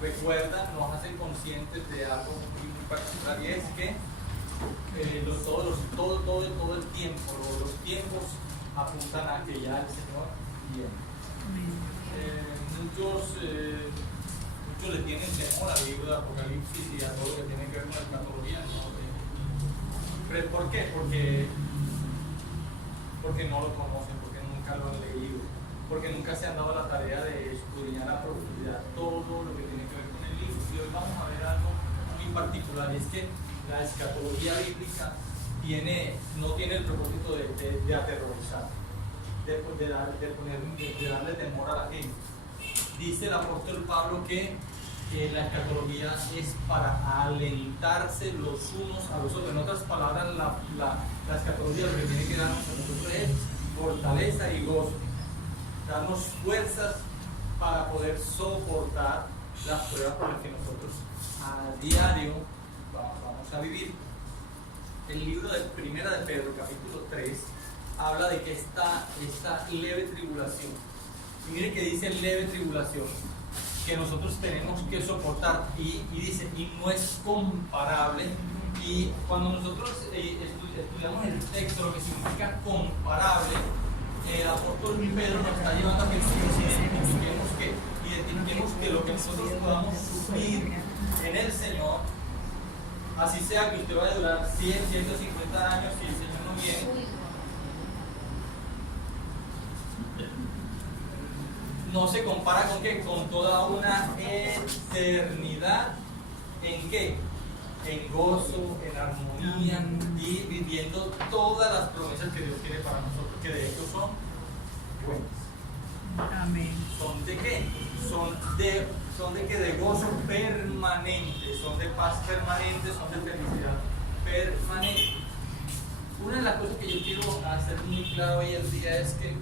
recuerda, nos hace conscientes de algo muy particular, y es que todo el tiempo, los tiempos apuntan a que ya el Señor viene. Muchos le tienen temor al libro de Apocalipsis y a todo lo que tiene que ver con la escatología, ¿no? ¿Por qué? Porque no lo conocen, porque nunca lo han leído, porque nunca se han dado la tarea de escudriñar a profundidad todo lo que tiene que ver con el libro. Y hoy vamos a ver algo muy particular, y es que la escatología bíblica no tiene el propósito de aterrorizar, de darle temor a la gente. Dice el apóstol Pablo que la escatología es para alentarse los unos a los otros. En otras palabras, la escatología lo que tiene que darnos a nosotros es fortaleza y gozo, darnos fuerzas para poder soportar las pruebas por las que nosotros a diario vamos a vivir. El libro de Primera de Pedro, capítulo 3, habla de que esta leve tribulación, y mire que dice leve tribulación, que nosotros tenemos que soportar, y dice, y no es comparable. Y cuando nosotros estudiamos el texto, lo que significa comparable, el apóstol Pedro nos está llevando a que identifiquemos que lo que nosotros podamos sufrir en el Señor, así sea que usted vaya a durar 100, 150 años y el Señor no viene, no se compara con ¿qué? Con toda una eternidad. ¿En qué? En gozo, en armonía y viviendo todas las promesas que Dios tiene para nosotros, que de hecho son buenas. Amén. ¿Son de qué? Son de que de gozo permanente, son de paz permanente, son de felicidad permanente. Una de las cosas que yo quiero hacer muy claro hoy en día es que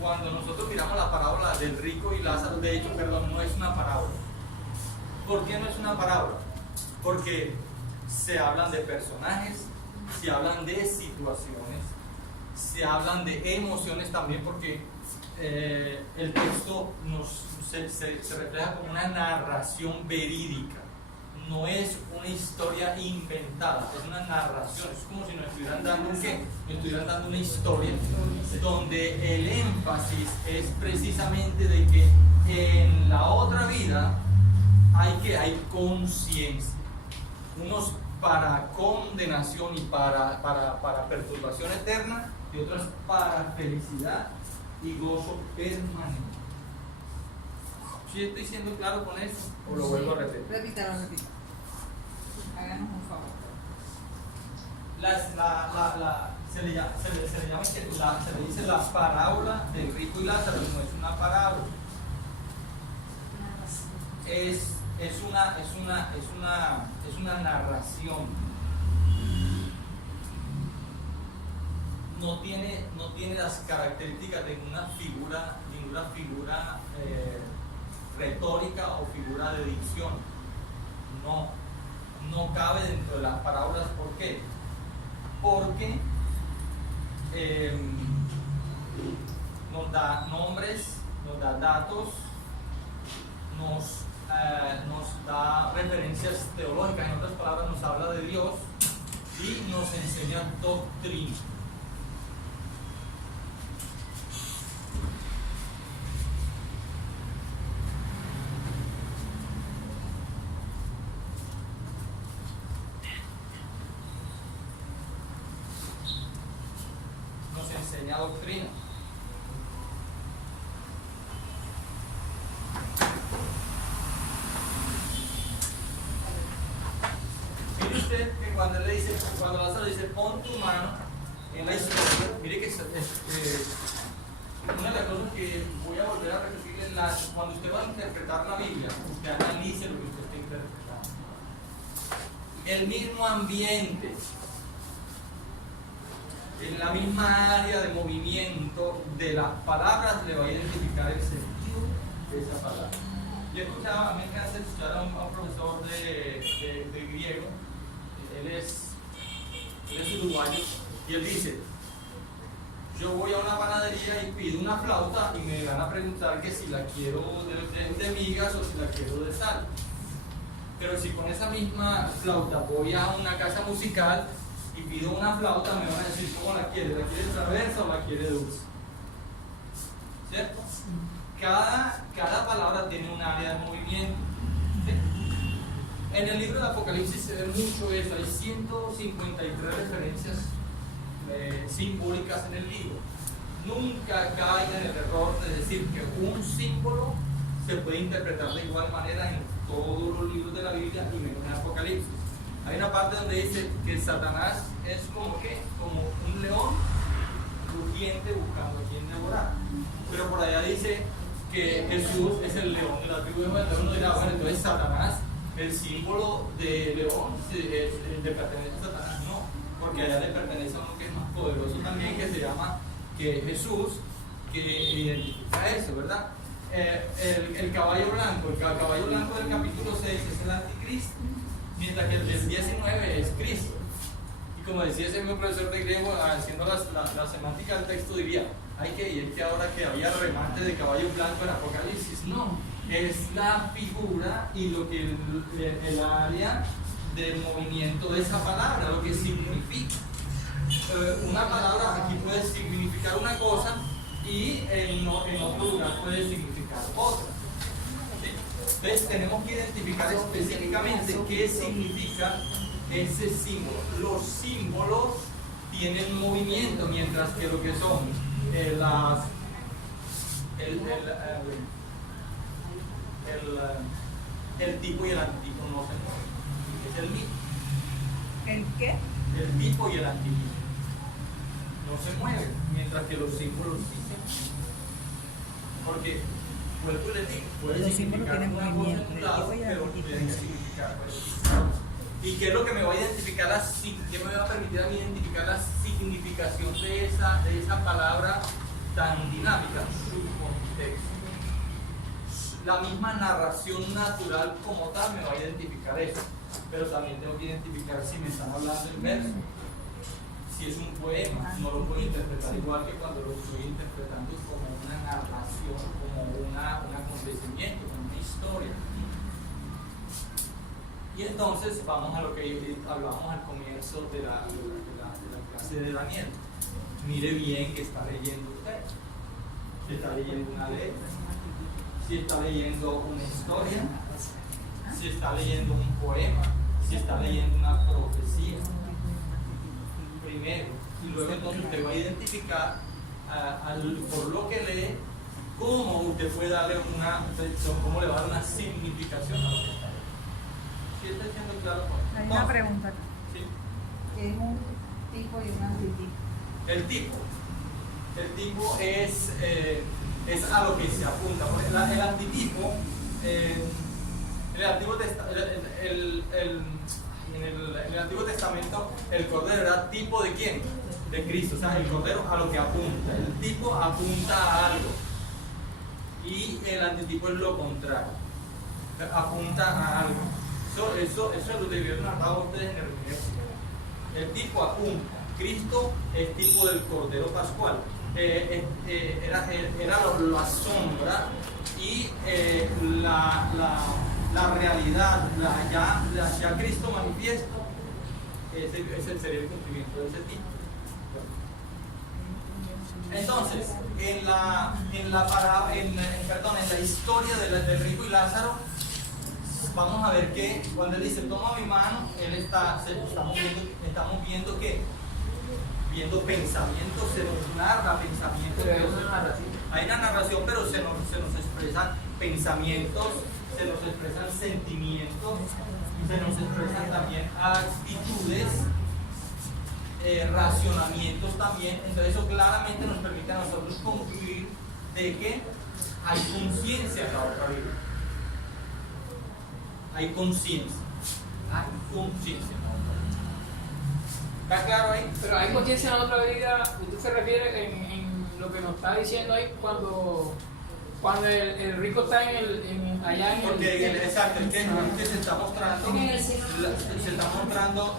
cuando nosotros miramos la parábola del rico y Lázaro, de hecho, no es una parábola. ¿Por qué no es una parábola? Porque se hablan de personajes, se hablan de situaciones, se hablan de emociones también, porque el texto se refleja como una narración verídica. No es una historia inventada, es una narración. Es como si nos estuvieran dando una historia donde el énfasis es precisamente de que en la otra vida hay conciencia, unos para condenación y para perturbación eterna, y otros para felicidad y gozo permanente. ¿Sí estoy siendo claro con eso? ¿O lo vuelvo a repetir? Repítalo. Háganos un favor. Se le dice la parábola del rico y Lázaro. No es una parábola, es una narración. No tiene las características de ninguna figura retórica o figura de dicción. No cabe dentro de las parábolas. ¿Por qué? Porque nos da nombres, nos da datos, nos da referencias teológicas. En otras palabras, nos habla de Dios y nos enseña doctrina. Doctrina. Mire usted que cuando Lázaro dice pon tu mano en la historia, mire que una de las cosas que voy a volver a repetir es cuando usted va a interpretar la Biblia, usted analice lo que usted está interpretando. El mismo ambiente, en la misma área de movimiento de las palabras, le va a identificar el sentido de esa palabra. Yo escuchaba, a mí me encanta escuchar a un profesor de griego. Él es uruguayo, y él dice: yo voy a una panadería flautería y pido una flauta y me van a preguntar que si la quiero de migas o si la quiero de sal. Pero si con esa misma flauta voy a una casa musical y pido una flauta, me van a decir cómo la quiere traversa o la quiere dulce. ¿Cierto? Cada palabra tiene un área de movimiento. ¿Sí? En el libro de Apocalipsis se ve mucho eso, hay 153 referencias simbólicas en el libro. Nunca caiga en el error de decir que un símbolo se puede interpretar de igual manera en todos los libros de la Biblia y menos en Apocalipsis. Hay una parte donde dice que Satanás es como un león rugiente buscando a quien devorar. Pero por allá dice que Jesús es el león de la tribu de Judá. Uno dirá, bueno, entonces Satanás, el símbolo de león, le pertenece a Satanás. No, porque allá le pertenece a uno que es más poderoso también, que se llama Jesús, que identifica eso, ¿verdad? El caballo blanco del capítulo 6 es el anticristo, mientras que el del 19 es Cristo. Y como decía ese mismo profesor de griego, haciendo la semántica del texto, diría, hay que ir que ahora que había remate de caballo blanco en Apocalipsis. No, es la figura y lo que el área del movimiento de esa palabra, lo que significa. Una palabra aquí puede significar una cosa y en otro lugar puede significar otra. ¿Sí? Entonces tenemos que identificar específicamente qué significa ese símbolo. Los símbolos tienen movimiento, mientras que lo que son el tipo y el antitipo no se mueven. Es el mismo. ¿El qué? El tipo y el antitipo no se mueven, mientras que los símbolos sí se mueven. Porque, vuelvo y les digo, puede significar una cosa en un lado, pero puede significar otra. ¿Y qué es lo que me va a identificar qué me va a permitir a mí identificar la significación de esa palabra tan dinámica? Su contexto. La misma narración natural como tal me va a identificar eso, pero también tengo que identificar si me están hablando en verso. Si es un poema, no lo puedo interpretar igual que cuando lo estoy interpretando como una narración, como un acontecimiento, como una historia. Y entonces vamos a lo que hablábamos al comienzo de la clase de Daniel. Mire bien que está leyendo usted. Si está leyendo una letra, si está leyendo una historia, si está leyendo un poema, si está leyendo una profecía. Primero, y luego entonces usted va a identificar por lo que lee cómo usted puede darle cómo le va a dar una significación a lo que está. ¿Sí está diciendo claro? Hay una pregunta. ¿Sí? ¿Qué es un tipo y un antitipo? El tipo es a lo que se apunta. El antitipo, en el Antiguo Testamento, el cordero era tipo de quién? De Cristo. O sea, el cordero a lo que apunta. El tipo apunta a algo. Y el antitipo es lo contrario. Apunta a algo. Eso lo debieron narrar ustedes en el ejército. El tipo apunta. Cristo es tipo del Cordero Pascual. Era la sombra y la realidad, ya Cristo manifiesto, ese sería el cumplimiento de ese tipo. Entonces, en la historia del rico y Lázaro, vamos a ver que cuando él dice toma mi mano, estamos viendo que viendo pensamientos, se nos narra pensamientos. Hay una narración, pero se nos expresan pensamientos, se nos expresan sentimientos, se nos expresan también actitudes, racionamientos también. Entonces eso claramente nos permite a nosotros concluir de que hay conciencia en la otra vida. Hay conciencia. Hay conciencia en la otra vida. ¿Está claro ahí? Pero hay conciencia en la otra vida. ¿Usted se refiere en lo que nos está diciendo ahí cuando el rico está allá en porque exacto, el que se está mostrando,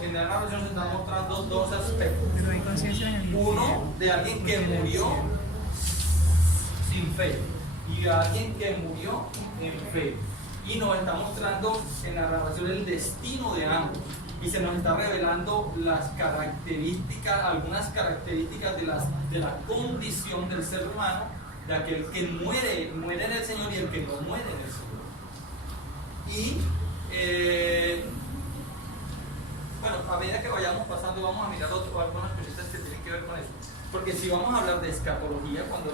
en la narración se están mostrando dos aspectos. Pero hay conciencia en el uno de alguien que murió sin fe y alguien que murió en fe. Y nos está mostrando en la narración el destino de ambos. Y se nos está revelando las características, algunas características de la condición del ser humano, de aquel que muere en el Señor y el que no muere en el Señor. Y bueno, a medida que vayamos pasando vamos a mirar algunas cositas que tienen que ver con eso. Porque si vamos a hablar de escatología, cuando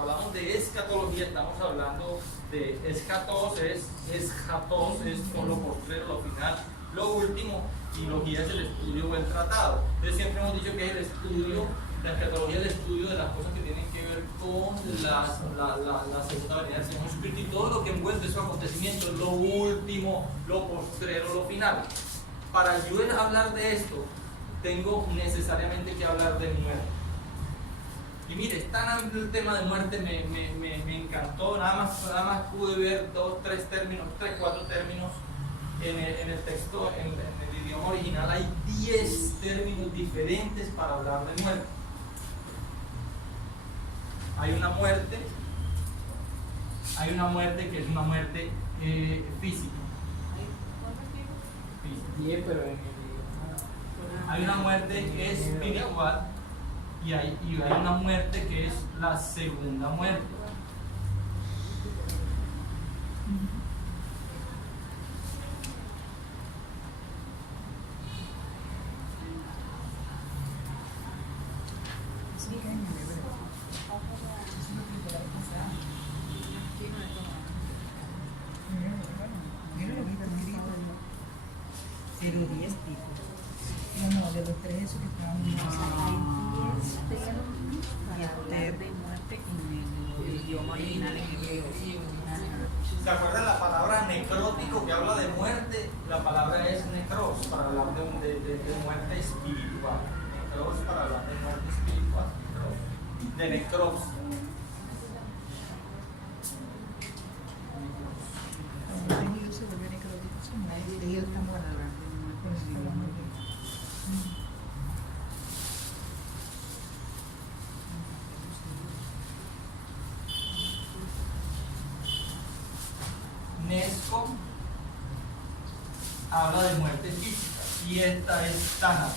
hablamos de escatología estamos hablando de escatos, es con lo postrero, lo final, lo último, y logía es el estudio o el tratado. Entonces siempre hemos dicho que es el estudio, la escatología es el estudio de las cosas que tienen que ver con la segunda venida del Señor Jesucristo y todo lo que envuelve su acontecimiento, lo último, lo postrero, lo final. Para yo hablar de esto, tengo necesariamente que hablar de muerte. Y mire, el tema de muerte me encantó, nada más pude ver 2, 3 términos, 3, 4 términos en el texto, en el idioma original hay 10 términos diferentes para hablar de muerte. Hay una muerte que es una muerte física. 10, pero en el Hay una muerte espiritual y hay una muerte que es la segunda muerte. Pero 10 tipos. No, de los 3 esos que estaban de muerte en el idioma original en hebreo. ¿Se acuerdan la palabra necrótico que habla de muerte? La palabra es necros para hablar de muerte espiritual. Necros para hablar de muerte espiritual. De necros. ellos se volvieron necróticos. Ellos están guardados. Nesco habla de muerte física y esta es Tánatos.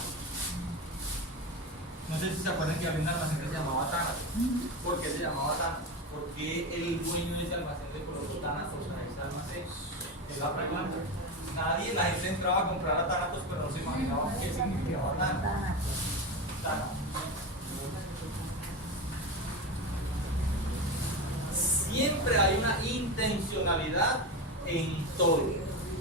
No sé si se acuerdan que había un almacén que se llamaba Tánatos. ¿Por qué se llamaba Tánatos? Porque el dueño de ese almacén le colocó Tánatos a ese almacén. Es la pregunta. La gente entraba a comprar a Tánatos, pero no se imaginaba qué significaba Tánatos. Siempre hay una intencionalidad en todo,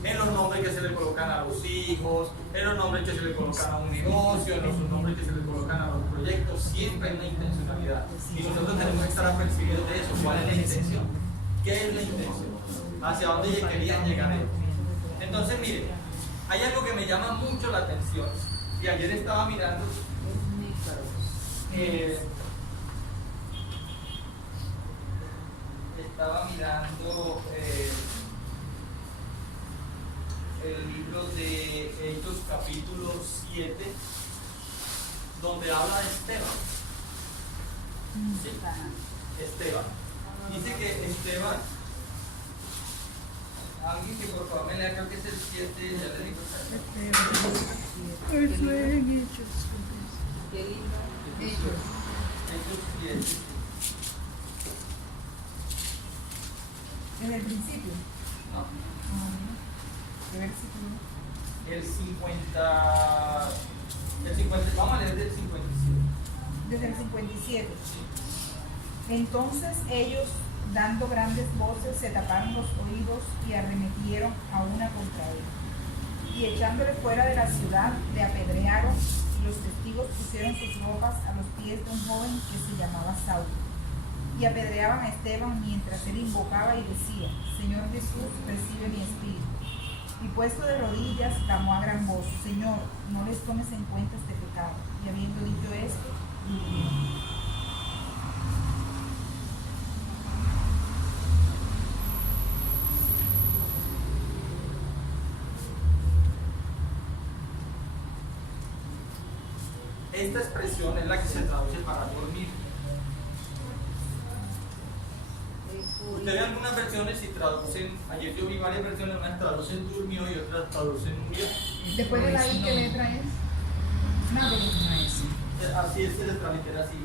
en los nombres que se le colocan a los hijos, en los nombres que se le colocan a un negocio, en los nombres que se le colocan a los proyectos, siempre hay una intencionalidad y nosotros tenemos que estar apercibidos de eso. ¿Cuál es la intención? ¿Qué es la intención? ¿Hacia dónde querían llegar ellos? Entonces mire, hay algo que me llama mucho la atención y ayer estaba mirando el libro de Hechos capítulo 7 donde habla de Esteban. ¿Sí? Esteban. Dice que Esteban, alguien que por favor me lea, creo que es el 7, ya le digo. Eso es en Hechos. ¿Qué libro? Hechos 7. ¿En el principio? No. ¿Qué versículo? El 50, vamos a leer del 57. Desde el 57. Entonces ellos, dando grandes voces, se taparon los oídos y arremetieron a una contra él. Y echándole fuera de la ciudad, le apedrearon, y los testigos pusieron sus ropas a los pies de un joven que se llamaba Saulo. Y apedreaban a Esteban mientras él invocaba y decía: Señor Jesús, recibe mi espíritu. Y puesto de rodillas, clamó a gran voz: Señor, no les tomes en cuenta este pecado. Y habiendo dicho esto, murió. Esta expresión es la que se traduce para dormir. Usted ve algunas versiones y traducen, ayer yo vi varias versiones, unas traducen durmió y otras traducen murió. Después de la I, ¿qué letra es? Una B. Así es, se le tramite así.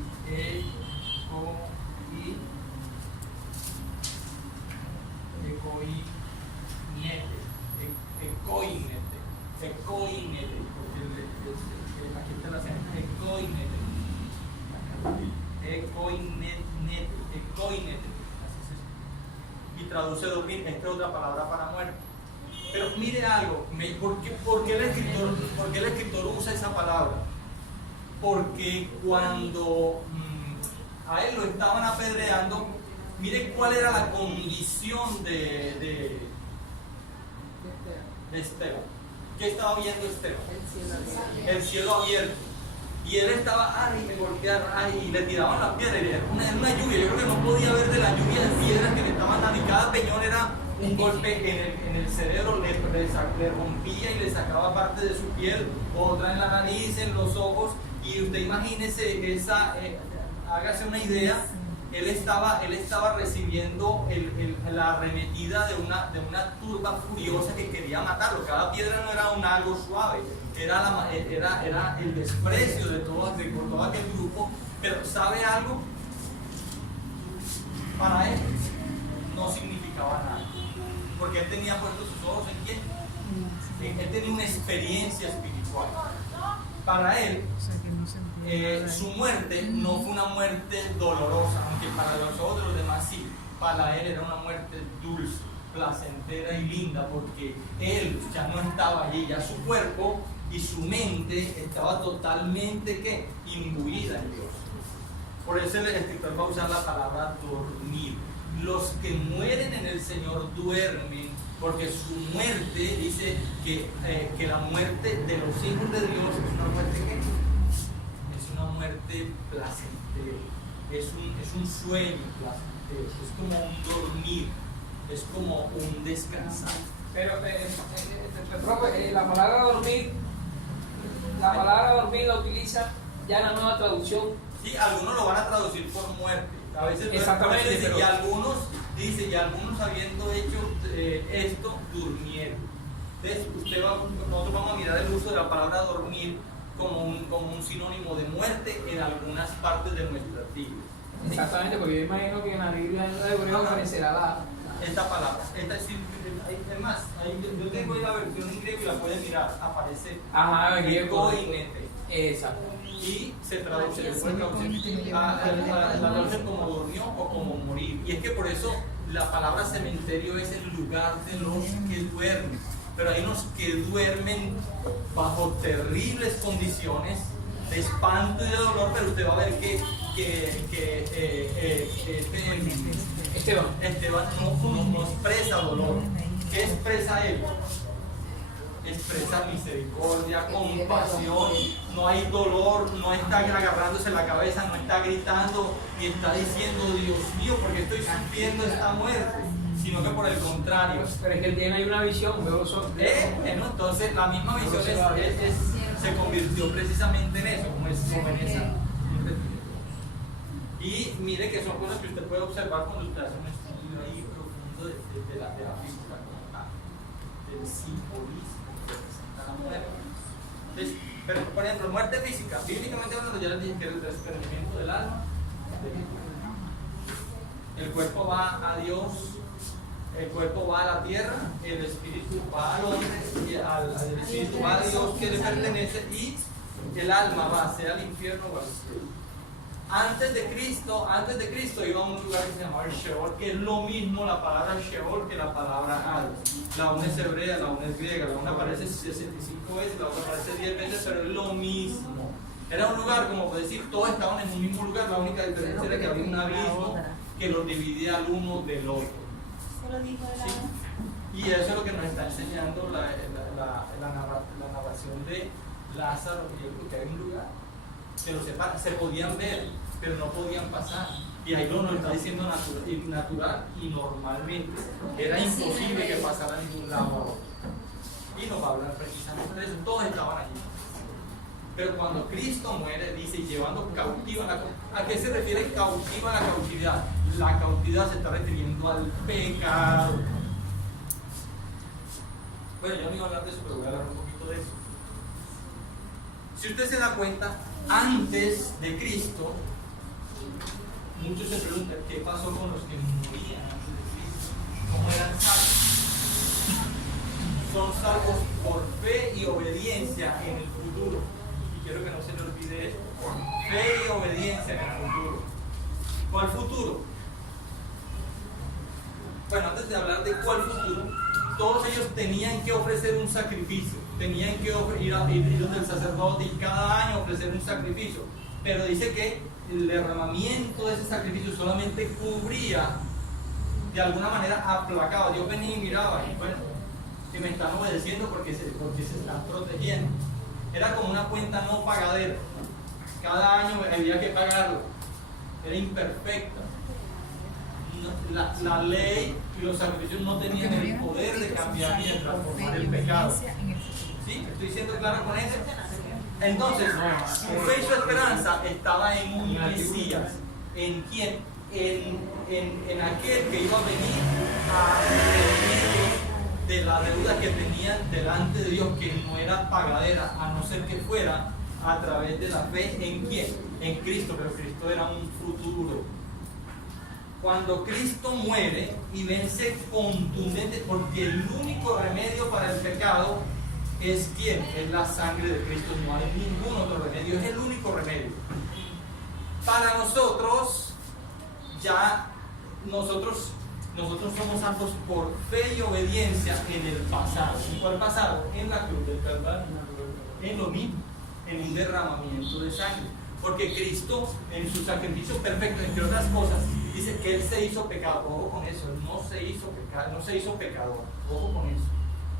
Ecoinete, porque aquí está la señal, ecoinete, y traduce dormir, esta es otra palabra para muerte. Pero mire algo, ¿por qué el escritor usa esa palabra? Porque cuando a él lo estaban apedreando, mire cuál era la condición de Esteban. ¿Qué estaba viendo Esteban? El cielo abierto. Y él estaba, y le tiraban las piedras. Era una lluvia. Yo creo que no podía ver de la lluvia de piedras que le estaban dando. Y cada peñón era un golpe en el cerebro, le rompía y le sacaba parte de su piel, otra en la nariz, en los ojos. Y usted imagínese hágase una idea. Él estaba recibiendo la arremetida de una turba furiosa que quería matarlo. Cada piedra no era algo suave, era el desprecio de todo aquel grupo. Pero ¿sabe algo? Para él no significaba nada, porque él tenía puestos sus ojos en quién. Él tenía una experiencia espiritual. Para él, su muerte no fue una muerte dolorosa, aunque para los otros demás sí. Para él era una muerte dulce, placentera y linda, porque él ya no estaba allí, ya su cuerpo y su mente estaba totalmente imbuida en Dios. Por eso el escritor va a usar la palabra dormir. Los que mueren en el Señor duermen, porque su muerte dice que la muerte de los hijos de Dios es una muerte muerte placentera, es un sueño placentero, es como un dormir, es como un descansar. Pero, profe, la palabra dormir la utiliza ya en la nueva traducción. Sí, algunos lo van a traducir por muerte, a veces exactamente, pero... y algunos habiendo hecho esto, durmieron. Entonces, nosotros vamos a mirar el uso de la palabra dormir como un sinónimo de muerte en algunas partes de nuestra Biblia. Exactamente, porque yo imagino que en la Biblia de hebreo aparecerá esta palabra. Es más, yo tengo ahí la versión en griego y la pueden mirar, aparece ecoinete. Exacto. Y se traduce, la traducen como durmió o como morir. Y es que por eso la palabra cementerio es el lugar de los que duermen. Pero hay unos que duermen bajo terribles condiciones de espanto y de dolor, pero usted va a ver que Esteban no expresa dolor. ¿Qué expresa él? Expresa misericordia, compasión, no hay dolor, no está agarrándose la cabeza, no está gritando y está diciendo, Dios mío, ¿por qué estoy sufriendo esta muerte? Sino que por el contrario. Pero es que él tiene ahí una visión, entonces la misma visión se convirtió precisamente en eso, como en esa. Y mire que son cosas que usted puede observar cuando usted hace un estudio ahí profundo de la física como tal, del simbolismo que representa la muerte. Entonces, pero por ejemplo, muerte física, bíblicamente hablando, ya les dije que era el desprendimiento del alma. El cuerpo va a Dios. El cuerpo va a la tierra, el espíritu va al hombre, el espíritu va a Dios que le pertenece, y el alma va, sea al infierno o al cielo. Antes de Cristo iba a un lugar que se llamaba el Sheol, que es lo mismo la palabra Sheol que la palabra Hades. La una es hebrea, la una es griega, la una aparece 65 veces, la otra aparece 10 veces, pero es lo mismo. Era un lugar, como puede decir, todos estaban en un mismo lugar, la única diferencia era que había un abismo que los dividía al uno del otro. Sí. Y eso es lo que nos está enseñando la narración de Lázaro, porque hay un lugar que los separa, se podían ver, pero no podían pasar. Y ahí nos está diciendo natural y normalmente. Era imposible que pasara a ningún lado. Y nos va a hablar precisamente de eso. Todos estaban allí. Pero cuando Cristo muere, dice, llevando cautiva ¿a qué se refiere cautiva la cautividad? La cautividad se está refiriendo al pecado. Bueno, yo no iba a hablar de eso, pero voy a hablar un poquito de eso. Si usted se da cuenta, antes de Cristo, muchos se preguntan, ¿qué pasó con los que morían antes de Cristo? ¿Cómo eran salvos? Son salvos por fe y obediencia en el futuro. Y quiero que no se le olvide esto. Fe y obediencia en el futuro. ¿Cuál futuro? Bueno, antes de hablar de cuál futuro, todos ellos tenían que ofrecer un sacrificio. Tenían que ir donde el sacerdote y cada año ofrecer un sacrificio. Pero dice que el derramamiento de ese sacrificio solamente cubría, de alguna manera aplacaba. Dios venía y miraba y bueno, que me están obedeciendo porque se están protegiendo. Era como una cuenta no pagadera. Cada año había que pagarlo. Era imperfecta. La ley y los sacrificios no tenían el poder de cambiar ni de transformar el pecado. ¿Sí? ¿Estoy siendo claro con eso? Entonces, su fe y su esperanza estaba en un Mesías. ¿En quién? En aquel que iba a venir a redimirlos de la deuda que tenían delante de Dios, que no era pagadera, a no ser que fuera a través de la fe en quién, en Cristo, pero Cristo era un futuro. Cuando Cristo muere y vence contundente, porque el único remedio para el pecado es quién, es la sangre de Cristo, no hay ningún otro remedio, es el único remedio. Para nosotros, ya nosotros somos salvos por fe y obediencia en el pasado. ¿En cuál pasado? En la cruz del Calvario. En lo mismo, en un derramamiento de sangre. Porque Cristo, en su sacrificio perfecto, entre otras cosas, dice que Él se hizo pecado. Ojo con eso, Él no se hizo pecado, no se hizo pecador. Ojo con eso.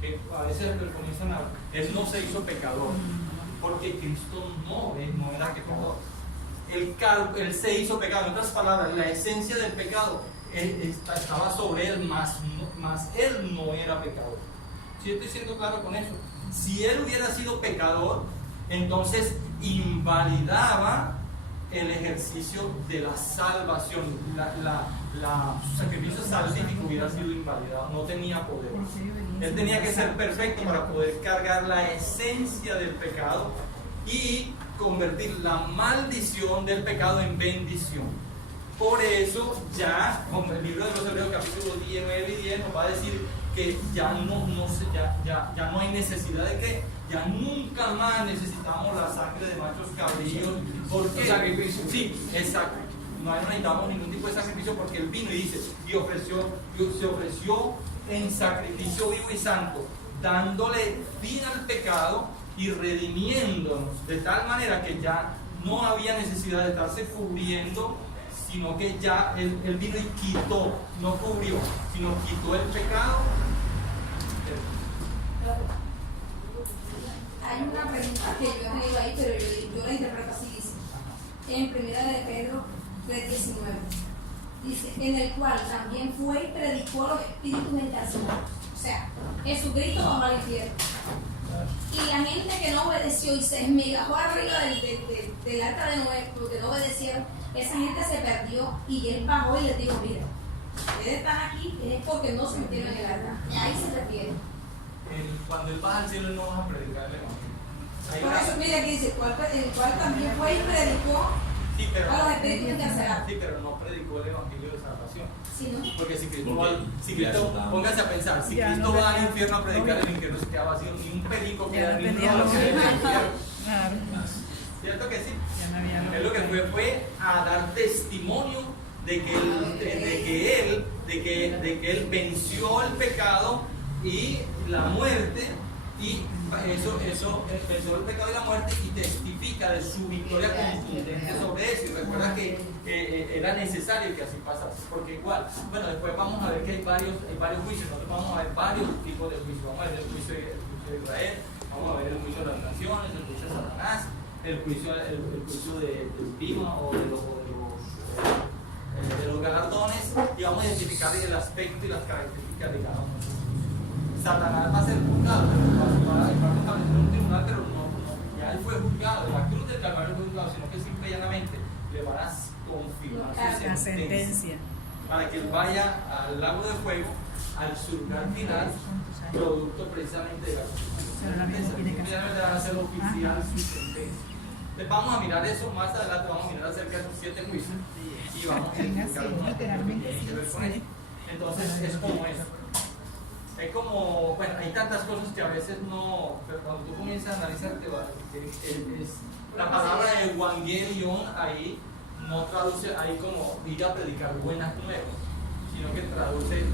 Que a veces le comienzan a hablar. Él no se hizo pecador. Porque Cristo no era pecador. Él se hizo pecado. En otras palabras, la esencia del pecado estaba sobre Él, más Él no era pecador. ¿Sí estoy siendo claro con eso? Si Él hubiera sido pecador, entonces invalidaba el ejercicio de la salvación. Su sacrificio salvífico hubiera sido invalidado, no tenía poder. Él tenía que ser perfecto para poder cargar la esencia del pecado y convertir la maldición del pecado en bendición. Por eso ya, como el libro de los Hebreos capítulo 9 y 10 nos va a decir que ya no hay necesidad de que ya nunca más necesitamos la sangre de machos cabríos. ¿Por qué? Sacrificio. Sí, exacto. No necesitamos ningún tipo de sacrificio porque Él vino y dice, se ofreció en sacrificio vivo y santo, dándole fin al pecado y redimiéndonos de tal manera que ya no había necesidad de estarse cubriendo, sino que ya él vino y quitó, no cubrió, sino quitó el pecado. Hay una pregunta que yo he leído ahí, pero yo la interpreto así, dice, en 1 de Pedro 3:19, dice, en el cual también fue y predicó los espíritus encarcelados. O sea, Jesucristo bajó al infierno. Y la gente que no obedeció y se esmigajó arriba del arca de Noé, porque no obedecieron, esa gente se perdió y Él bajó y les dijo, mira, ustedes están aquí es porque no se metieron en el arca. Y ahí se refiere. Cuando Él baja al cielo, Él no va a predicar el evangelio. Por eso, mira aquí dice, el cual también fue y predicó a los espíritus encarcelados. Sí, pero no predicó el evangelio de salvación. Sí, ¿no? Porque si Cristo, póngase a pensar, si Cristo va al infierno a predicar, el infierno se queda vacío, ni un perico queda, ni un rolo queda en el infierno. ¿Cierto que sí? Él lo que fue a dar testimonio de que él venció el pecado y la muerte, y eso venció el pecado y la muerte, y testifica de su victoria contundente sobre eso. Y recuerda que era necesario que así pasase, porque igual, bueno, después vamos a ver que hay varios juicios. Nosotros vamos a ver varios tipos de juicios. Vamos a ver el juicio de Israel, vamos a ver el juicio de las naciones, el juicio de Satanás, el juicio del Pima o de los galardones, y vamos a identificar el aspecto y las características de cada uno. Satanás va a ser juzgado, va a establecer un tribunal, pero ya él fue fue juzgado, la cruz del Calvario fue juzgado, sino que simple y llanamente le van a confirmar su La sentencia. para que él vaya al lago de fuego, al surgar final, producto precisamente de la Pero la misma tiene que Finalmente van a hacer oficial su sentencia. Entonces vamos a mirar eso más adelante, vamos a mirar acerca de esos 7 juicios y vamos a explicar lo que tiene que ver con eso. Entonces es como eso. Es como, bueno, hay tantas cosas que a veces no, pero cuando tú comienzas a analizar, la palabra evangelion ahí no traduce ahí como ir a predicar buenas nuevas, sino que traduce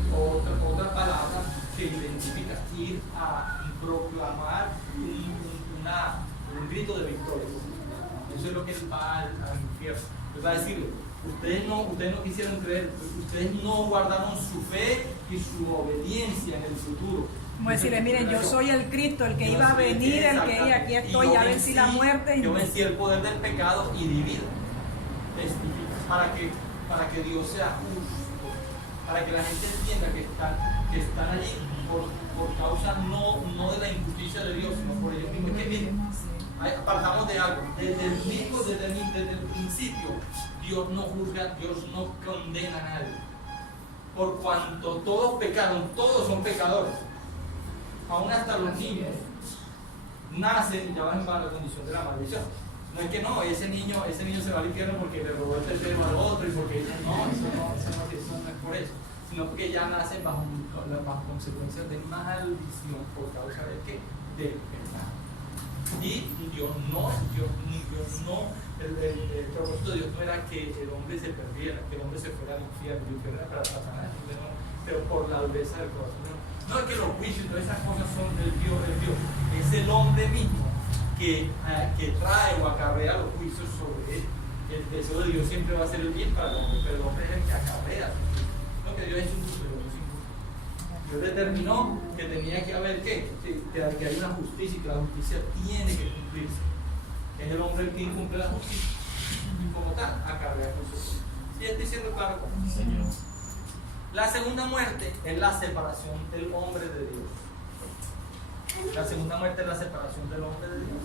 otra palabra que identifica ir a proclamar un grito de victoria. Eso es lo que él va al infierno. Él va a decirle, ustedes no quisieron creer, ustedes no guardaron su fe y su obediencia en el futuro. Como decirle, miren, yo soy el Cristo, el que iba a venir, el que y aquí estoy, ya vencí la muerte. Yo vencí el poder del pecado y divido. Para que Dios sea justo, para que la gente entienda que están allí por causa no de la injusticia de Dios, sino por ellos mismos. Es que miren, partamos de algo. Desde el principio, Dios no juzga, Dios no condena a nadie. Por cuanto todos pecaron, todos son pecadores. Aún hasta los niños nacen ya van para la condición de la maldición. No es que no, ese niño se va al infierno porque le robó el tercero al otro y porque eso no es por eso, sino porque ya nacen bajo consecuencias de maldición por causa de qué? Del pecado. Y Dios no, el propósito de Dios no era que el hombre se perdiera, que el hombre se fuera al infierno, el infierno era para Satanás, pero por la dureza del corazón. No es que los juicios y todas esas cosas son del Dios, es el hombre mismo que trae o acarrea los juicios sobre él. El deseo de Dios siempre va a ser el bien para el hombre, pero el hombre es el que acarrea. No que Dios es injusto, pero Dios es injusto. Dios determinó que tenía que haber que hay una justicia y que la justicia tiene que cumplirse. Es el hombre el que incumple la justicia y como tal acarrea justicia. ¿Sí estoy siendo claro con eso? Señor. La segunda muerte es la separación del hombre de Dios. La segunda muerte es la separación del hombre de Dios.